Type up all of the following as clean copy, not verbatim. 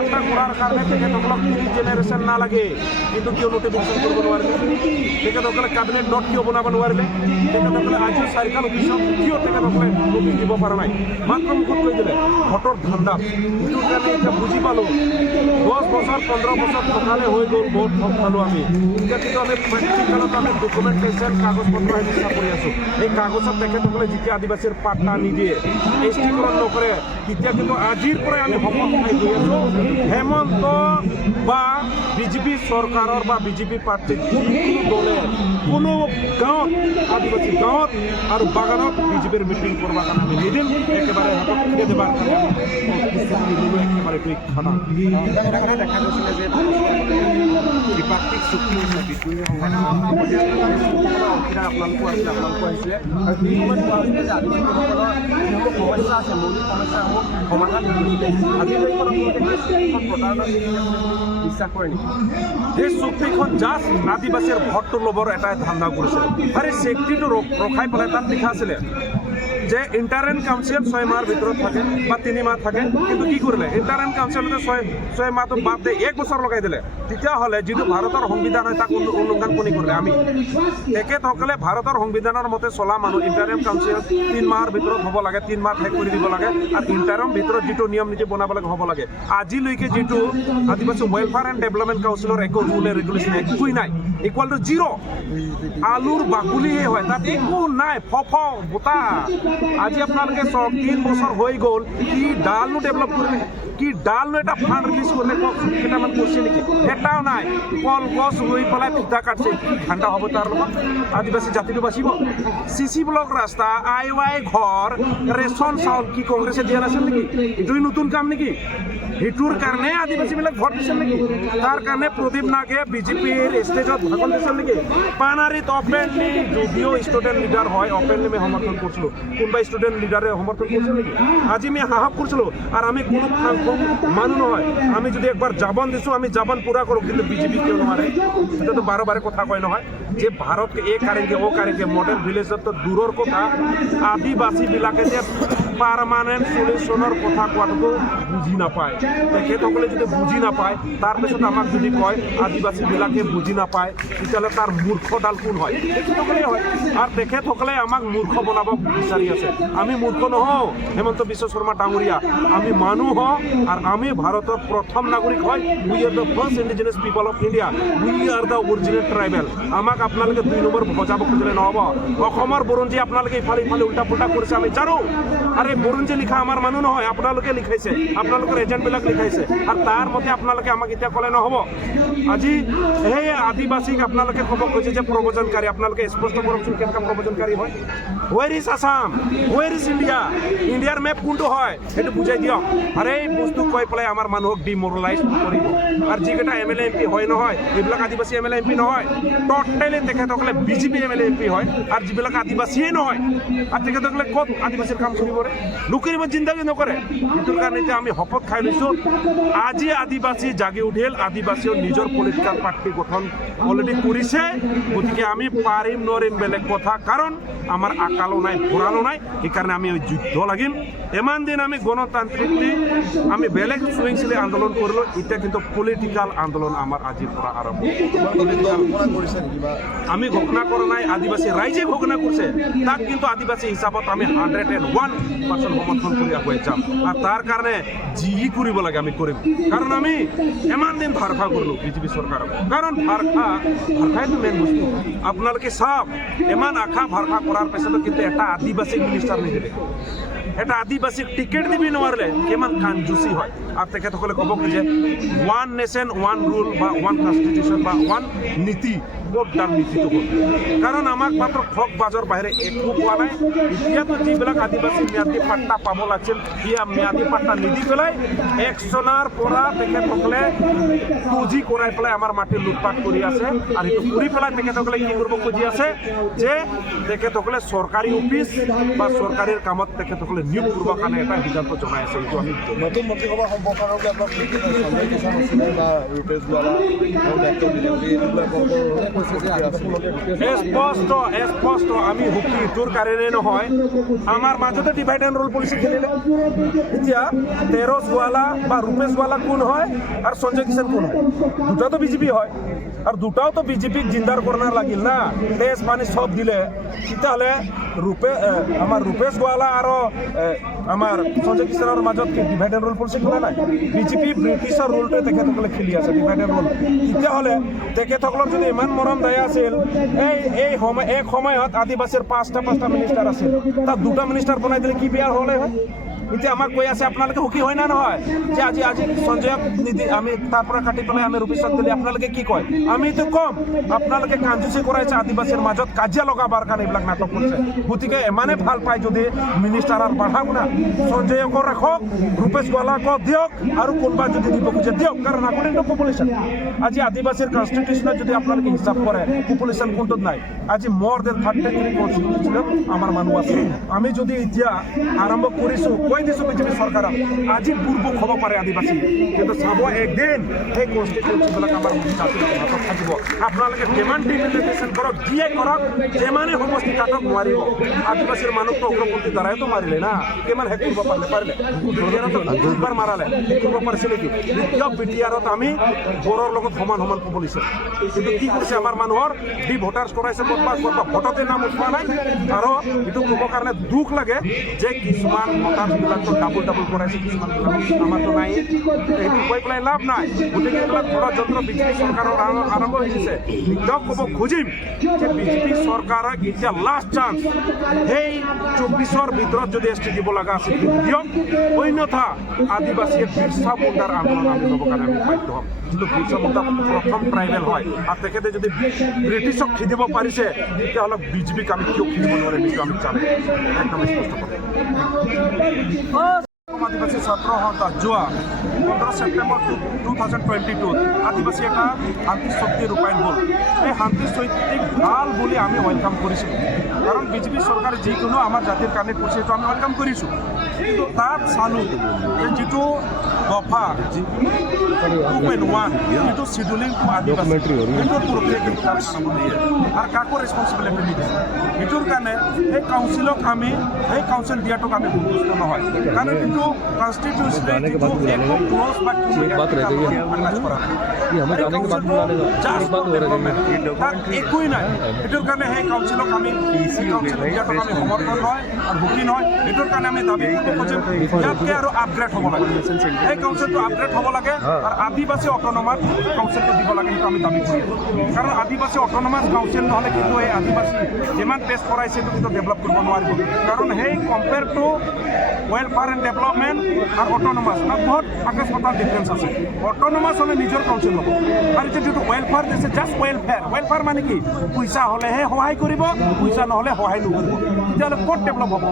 একটা কৰাৰ কাৰণে তেখেতসকলক 3 জেনাৰেশ্যন নালাগে কিন্তু কিয় নোটিফিকেশ্যন কৰিব নোৱাৰিলে তেখেতসকলে কেবিনেট নট কিয় বনাব নোৱাৰিলে তেখেতসকলে আজিও চাৰিকাল অফিচত কিয় তেখেতসকলে নোটিছ দিব পৰা নাই মাত্ৰ মুখত কৈ দিলে ভোটৰ ধান্দা যিটোৰ কাৰণে এতিয়া বুজি পালোঁ 10 বছৰ 15 বছৰ থকালে হৈ গ'ল ভোট থক পালোঁ আমি এতিয়া কিন্তু আমি প্ৰেক্টিকেলত আমি ডকুমেণ্টেশ্যন কাগজ পত্ৰ হিচাপ কৰি আছোঁ এই কাগজত তেখেতসকলে যেতিয়া আদিবাসীৰ পাট্টা নিদিয়ে এষ্টিকৰণ নকৰে তেতিয়া কিন্তু আজিৰ পৰাই আমি শপত খাই গৈ আছোঁ হেমন্ত বা বিজেপি চৰকাৰৰ বা বিজেপি পাৰ্টিৰ যিকোনো দলে কোনো গাঁৱত আদিবাসী গাঁৱত আৰু বাগানত বিজেপিৰ মিটিং কৰিবৰ কাৰণে আমি নিদিম একেবাৰে হাতত খুলি দেৱাৰ কাৰণে একেবাৰে খানা দেখা গৈছিলে যে ত্ৰিপাক্ষিক চুক্তি হৈছিলে বিদ্ৰোহী আপোনালোকো আছিলে আপোনালোকো আহিছিলে আৰু সেই সময়ত কোৱা হৈছিলে যে আদিবাসীসকলৰ যিসমূহ সমস্যা আছে মৌলিক সমস্যাসমূহ সমাধান আজিলৈকে বিশ্বাস কৰে নেকি এই চুক্তিখন জাষ্ট আদিবাসীৰ ভোটটো ল'বৰ এটাই ধান্দা কৰিছিল আৰু এই চেকটিটো ৰখাই পেলাই তাত লিখা আছিলে যে ইণ্টাৰেম কাউন্সিল 6 মাহৰ ভিতৰত থাকে বা 3 মাহ থাকে কিন্তু কি কৰিলে ইণ্টাৰেম কাউন্সিলতে 6 মাহটো বাদ দি 1 বছৰ লগাই দিলে তেতিয়াহ'লে যিটো ভাৰতৰ সংবিধান হয় তাক উল্লংঘন কোনে কৰিলে আমি তেখেতসকলে ভাৰতৰ সংবিধানৰ মতে চলা মানুহ ইণ্টাৰেম কাউন্সিল 3 মাহৰ ভিতৰত হ'ব লাগে 3 মাহ শেষ কৰি দিব লাগে আৰু ইণ্টাৰেম ভিতৰত যিটো নিয়ম নীতি বনাব লাগে হ'ব লাগে আজিলৈকে যিটো আদিবাসী ৱেলফেয়াৰ এণ্ড ডেভেলপমেণ্ট কাউন্সিলৰ একো ৰুল এণ্ড ৰেগুলেশ্যন একোৱেই নাই ইকুৱেল টু 0 আলুৰ বাকলিহে হয় তাত একো নাই বোতা আজি আপোনালোকে চাওক 3 বছৰ হৈ গ'ল কি ডালনো ডেভেলপ কৰিলে কি ডালনো এটা ফাণ্ড ৰিলিজ কৰিলে কওক কেইটামান কৰিছে নেকি এটাও নাই কলগছ ৰুই পেলাই পিঠা কাটছে কি ঠাণ্ডা হ'ব তাৰ লগত আদিবাসী জাতিটো বাচিব চিচি ব্লক ৰাস্তা আই ঘৰ ৰেচন চাউল কি কংগ্ৰেছে দিয়া নাছিল নেকি এইটোৱে নতুন কাম নেকি সেইটোৰ কাৰণে আদিবাসীবিলাক ভোট দিছিল নেকি তাৰ কাৰণে প্ৰদীপ নাগে বিজেপিৰ ষ্টেজত ভাষণ দিছিল নেকি পানাৰীত অপেনলি যদিও ষ্টুডেণ্ট লিডাৰ হয় অপেনলি আমি সমৰ্থন কৰিছিলোঁ কোনোবা ষ্টুডেণ্ট লিডাৰে সমৰ্থন কৰিছিল নেকি আজি আমি সাহস কৰিছিলোঁ আৰু আমি কোনো মানুহ নহয় আমি যদি একবাৰ জাবন দিছোঁ আমি জাবন পুৰা কৰোঁ কিন্তু বিজেপি কিয় নোৱাৰে এতিয়াতো বাৰে কথা কয় নহয় যে ভাৰত এই কাৰেংগে ও কাৰেংগে মডেল ভিলেজত তো দূৰৰ কথা আদিবাসীবিলাকে যে পাৰ্মানেণ্ট সলিউশ্যনৰ কথা কোৱাটো বুজি নাপায় তেখেতসকলে যদি বুজি নাপায় তাৰপিছত আমাক যদি কয় আদিবাসীবিলাকে বুজি নাপায় তেতিয়াহ'লে তাৰ মূৰ্খডাল কোন হয় তেখেতসকলেই হয় আৰু তেখেতসকলে আমাক মূৰ্খ বনাব বিচাৰি আছে আমি মূৰ্খ নহওঁ হেমন্ত বিশ্ব শৰ্মা ডাঙৰীয়া আমি মানুহ হওঁ আৰু আমি ভাৰতৰ প্ৰথম নাগৰিক হয় we are the first indigenous people of India we are the original tribal আমাক আপোনালোকে 2 নম্বৰ বজাব খুজিলে নহ'ব অসমৰ বুৰঞ্জী আপোনালোকে ইফালে উল্টা পুল্টা কৰিছে আমি জানো আৰু এই বুৰঞ্জী লিখা আমাৰ মানুহ নহয় আপোনালোকে লিখাইছে আপোনালোকৰ এজেণ্টবিলাক লিখাইছে আৰু তাৰ মতে আপোনালোকে আমাক এতিয়া ক'লে নহ'ব আজি সেই আদিবাসীক আপোনালোকে ক'ব কৈছে যে প্ৰব্ৰজনকাৰী আপোনালোকে স্পষ্ট কৰকচোন কেনেকুৱা প্ৰব্ৰজনকাৰী হয় ৱেৰ ইজ আছাম ৱেৰ ইজ ইণ্ডিয়া ইণ্ডিয়াৰ মেপ কোনটো হয় সেইটো বুজাই দিয়ক আৰু এই বস্তু কৈ পেলাই আমাৰ মানুহক ডিমৰেলাইজ কৰিব আৰু যিকেইটা MLA MP হয় নহয় এইবিলাক আদিবাসী MLA MP নহয় টোটেলি তেখেতসকলে বিজেপি MLA MP হয় আৰু যিবিলাক আদিবাসীয়ে নহয় আৰু তেখেতসকলে ক'ত আদিবাসীৰ কাম কৰিবৰে লোকেৰিব জিন্দাগী নকৰে এইটোৰ কাৰণে এতিয়া আমি শপত খাই লৈছোঁ আজি আদিবাসী জাগি উঠিল আদিবাসীও নিজৰ পলিটিকেল পাৰ্টি গঠন অলৰেডি কৰিছে গতিকে আমি পাৰিম নোৱাৰিম বেলেগ কথা কাৰণ আমাৰ আকালো নাই ভৰালো নাই সেইকাৰণে আমি যুদ্ধ লাগিম ইমান দিন আমি গণতান্ত্ৰিক আমি বেলেগ সুইংশীল আন্দোলন কৰিলোঁ এতিয়া কিন্তু পলিটিকেল আন্দোলন আমাৰ আজিৰ পৰা আৰম্ভ আমি ঘোষণা কৰা নাই আদিবাসী ৰাইজে ঘোষণা কৰিছে তাক কিন্তু আদিবাসী হিচাপত আমি 101% সমৰ্থন কৰি আগুৱাই যাম আৰু তাৰ কাৰণে যি কৰিব লাগে আমি কৰিম কাৰণ আমি ইমান দিন ভাৰখা কৰিলোঁ বিজেপি চৰকাৰক কাৰণ ভাৰখাইতো মেইন বস্তু আপোনালোকে চাওক ইমান আশা ভাৰখা কৰাৰ পিছতো কিন্তু এটা আদিবাসী মিনিষ্টাৰ নিদিলে এটা আদিবাসীক টিকেট দিবি নোৱাৰিলে কিমান কাঞ্জুচি হয় আৰু তেখেতসকলে ক'ব খোজে 1 নেশ্যন 1 ৰুল বা 1 কনষ্টিটিউশ্যন বা 1 নীতি ক'তডাল নীতিটো হ'ল কাৰণ আমাক মাত্ৰ ঠগ বাজৰ বাহিৰে একো পোৱা নাই এতিয়াতো যিবিলাক আদিবাসী ম্যাদী পাট্টা পাব লাগিছিল সেয়া ম্যাদী পাট্টা নিদি পেলাই 1 চনৰ পৰা তেখেতসকলে পুঁজি কৰাই পেলাই আমাৰ মাটি লুটপাট কৰি আছে আৰু সেইটো কৰি পেলাই তেখেতসকলে কি কৰিব খুজি আছে যে তেখেতসকলে চৰকাৰী অফিচ বা চৰকাৰী কামত তেখেতসকলে নিয়োগ কৰিবৰ কাৰণে এটা সিদ্ধান্ত জনাই আছে এইটো আমি নতুন মন্ত্ৰীসভা সম্প্ৰসাৰণৰ সঞ্জয় কিষাণ আছিলে বা ৰূপেশ গোৱালা দায়িত্ব দিলে কৈছে যে আদিবাসী মন্ত্ৰী স্পষ্ট আমি সুখী তোৰ কাৰণে নহয় আমাৰ মাজতে ডিভাইড এণ্ড ৰোল পলিচি খেলিলে এতিয়া তেৰছ গোৱালা বা ৰূপেশ গোৱালা কোন হয় আৰু সঞ্জয় কিষাণ কোন হয় দুটাতো বিজেপি হয় আৰু দুটাও তো বিজেপিক জিন্দাৰ কৰণাৰ লাগিল না তেজ পানী চব দিলে তেতিয়াহ'লে আমাৰ ৰূপেশ গোৱালা আৰু আমাৰ সঞ্জয় কিষাণৰ মাজত কি ডিভাইড এণ্ড ৰোল পলিচি খেলা নাই বিজেপি ব্ৰিটিছৰ ৰোলটোৱে তেখেতসকলে খেলি আছে ডিভাইড এণ্ড ৰোল তেতিয়াহ'লে তেখেতসকলক যদি ইমান মৰম দয়া আছিল এই সময়ত আদিবাসীৰ পাঁচটা মিনিষ্টাৰ আছিল তাত দুটা মিনিষ্টাৰ বনাই দিলে কি বেয়া হ'লে হয় এতিয়া আমাক কৈ আছে আপোনালোকে সুখী হয় না নহয় যে আজি সঞ্জয়ক নিদি আমি তাৰ পৰা কাটি পেলাই আমি ৰূপেশক দিলে আপোনালোকে কি কয় আমিতো কম আপোনালোকে কাঞ্জুচি কৰাইছে আদিবাসীৰ মাজত কাজিয়া লগাবৰ কাৰণে এইবিলাক নাটক কৰিছে গতিকে ইমানে ভাল পায় যদি মিনিষ্টাৰ আৰু বাঢ়াওক না সঞ্জয়কো ৰাখক ৰূপেশ গোৱালাকো দিয়ক আৰু কোনোবা যদি দিব খোজে দিয়ক কাৰণ আকৰ্ডিং টু পপুলেশ্যন আজি আদিবাসীৰ কনষ্টিটিউশ্যনত যদি আপোনালোকে হিচাপ কৰে পপুলেশ্যন কোনটোত নাই আজি মোৰ দেন 33 কনষ্টিটিউশ্যনত আমাৰ মানুহ আছে আমি যদি এতিয়া আৰম্ভ কৰিছোঁ কৈ দিছোঁ বিজেপি চৰকাৰক আজি বুৰ্বক হ'ব পাৰে আদিবাসী কিন্তু চাব একদিন সেই কনষ্টিটিউশ্যনবিলাক আমাৰ জাতিৰ হাতত থাকিব আপোনালোকে যিমান ডিমিলিটেশ্যন কৰক যিয়ে কৰক যিমানে সমষ্টি কাটক নোৱাৰিব আদিবাসীৰ মানুহটো অগ্ৰপন্থী দ্বাৰাইতো মাৰিলে না কিমান শেষ কৰিব পাৰিলে বিটিআৰতো দুবাৰ মাৰালে কৰিব পাৰিছিলে কি দ্বিতীয় বিটিআৰত আমি বড়োৰ লগত সমান পপুলেশ্যন কিন্তু কি কৰিছে আমাৰ মানুহৰ ডি ভোটাৰ্ছ কৰাইছে ভোটতে নাম উঠোৱা নাই আৰু এইটো ক'বৰ কাৰণে দুখ লাগে যে কিছুমান ভোটাৰ্ছবিলাকতো ডাবল কৰাইছে কিছুমান আমাৰতো নাই এইটো কৈ পেলাই লাভ নাই গতিকে এইবিলাক ষড়যন্ত্ৰ বিজেপি চৰকাৰৰ আৰম্ভ হৈ গৈছে এতিয়াও ক'ব খুজিম যে বিজেপি চৰকাৰক এতিয়া লাষ্ট চান্স সেই 24ৰ ভিতৰত যদি এছ টি দিব লগা আছিল দিয়ক অন্যথা আদিবাসীয়ে বিৰচা মুণ্ডাৰ আন্দোলন আমি ল'বৰ কাৰণে আমি বাধ্য হ'ম কিন্তু বিৰচা মুণ্ডা প্ৰথম ট্ৰাইবেল হয় আৰু তেখেতে যদি ব্ৰিটিছক খেদিব পাৰিছে তেতিয়াহ'লে বিজেপিক আমি কিয় খেদিব নোৱাৰিম এইটো আমি জানো একদম স্পষ্ট আদিবাসী ছাত্ৰ সন্থা যোৱা 15 ছেপ্টেম্বৰ 2022 আদিবাসী এটা শান্তি চুক্তি ৰূপায়ণ হ'ল এই শান্তি চুক্তিক ভাল বুলি আমি ৱেলকাম কৰিছিলোঁ কাৰণ বিজেপি চৰকাৰে যিকোনো আমাৰ জাতিৰ কাৰণে কৰিছে সেইটো আমি ৱেলকাম কৰিছোঁ কিন্তু তাত চালোঁ যে যিটো দফা 2.1 যিটো চিডুলিং আদিবাসী সেইটোৰ প্ৰক্ৰিয়া কিন্তু তাৰ চাবলৈ আৰু কাকো ৰেছপনচিবিলিটি নিদিছে সেইটোৰ কাৰণে সেই কাউন্সিলক আমি সেই কাউন্সিল দিয়াটোক আমি সন্তুষ্ট নহয় কাৰণ কিন্তু কনষ্টিটিউশ্যনে যিটো একো ক্লজ বা একোৱেই নাই সেইটোৰ কাৰণে সেই কাউন্সিলক আমি দিয়াটোক আমি সমৰ্থন হয় আৰু সুখী নহয় সেইটোৰ কাৰণে আমি দাবী কৰিব যে ইয়াতকৈ আৰু আপগ্ৰেড হ'ব লাগে সেই কাউন্সিলটো আপগ্ৰেড হ'ব লাগে আৰু আদিবাসী অট'নমাছ কাউন্সিলটো দিব লাগে সেইটো আমি দাবী কৰিম কাৰণ আদিবাসী অট'নমাছ কাউন্সিল নহ'লে কিন্তু এই আদিবাসী যিমান পেছ কৰাইছে সেইটো কিন্তু ডেভেলপ কৰিব নোৱাৰিব কাৰণ সেই compare to welfare and development আৰু অট'নমাছ তাত বহুত আকাশ-পাতাল ডিফাৰেঞ্চ আছে অট'নমাছ হ'লে নিজৰ কাউন্সিল হ'ব আৰু এতিয়া যিটো ৱেলফেয়াৰ দিছে জাষ্ট ৱেলফেয়াৰ মানে কি পইচা হ'লেহে সহায় কৰিব পইচা নহ'লে সহায় নকৰিব তেতিয়াহ'লে ক'ত ডেভেলপ হ'ব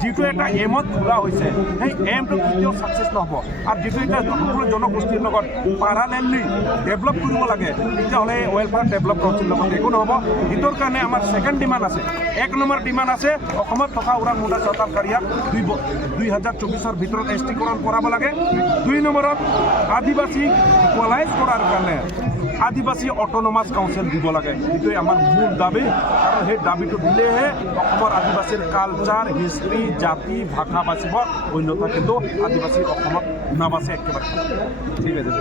যিটো এটা এমত খোলা হৈছে সেই এমটো কেতিয়াও ছাকচেছ নহ'ব আৰু যিটো এতিয়া সকলো জনগোষ্ঠীৰ লগত পাৰালেলি ডেভেলপ কৰিব লাগে তেতিয়াহ'লে এই ৱেলফেয়াৰ ডেভেলপ কাউন্সিলৰ লগত একো নহ'ব সেইটোৰ কাৰণে আমাৰ ছেকেণ্ড ডিমাণ্ড আছে 1 নম্বৰ ডিমাণ্ড আছে অসমত থকা ওৰাং মুণ্ডা চৰকাৰীয়াক 2024ৰ ভিতৰত এছটিকৰণ কৰাব লাগে 2 নম্বৰত আদিবাসী ইকুৱেলাইজ কৰাৰ কাৰণে আদিবাসী অট'নমাছ কাউন্সিল দিব লাগে এইটোৱে আমাৰ মূল দাবী আৰু সেই দাবীটো দিলেহে অসমৰ আদিবাসীৰ কালচাৰ হিষ্ট্ৰী জাতি ভাষা বাচিব অন্যথা কিন্তু আদিবাসী অসমত নাবাচে একেবাৰে ঠিক আছে